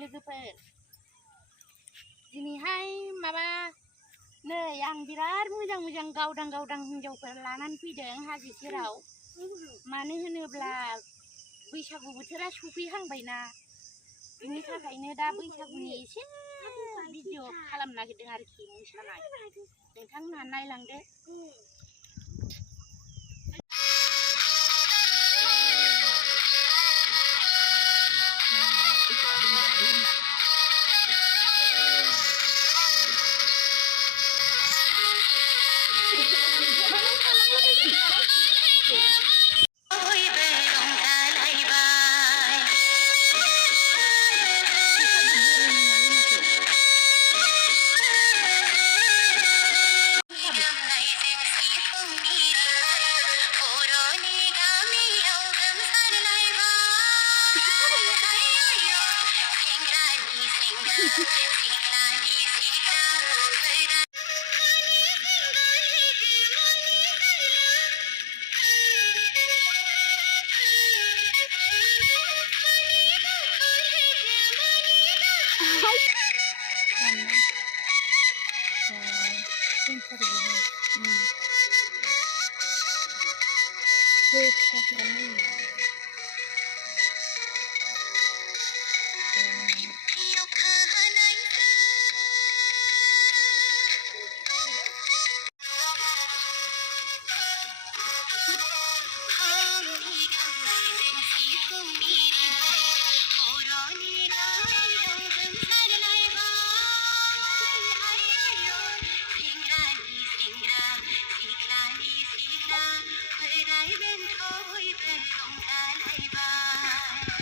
लोगोफोर दिनैहाय माबा नै आं बिराद मोजां मोजां गावदां हिनजावफोर लानानै फैदों हाजो सेराव मानो होनोब्ला बैसागु बोथोरा सफैहांबायना बिनि थाखायनो दा बैसागुनि एसे भिडिअ खालामनो नागिरदों आरोखि मोसानाय नोंथांमोनहा नायलांदो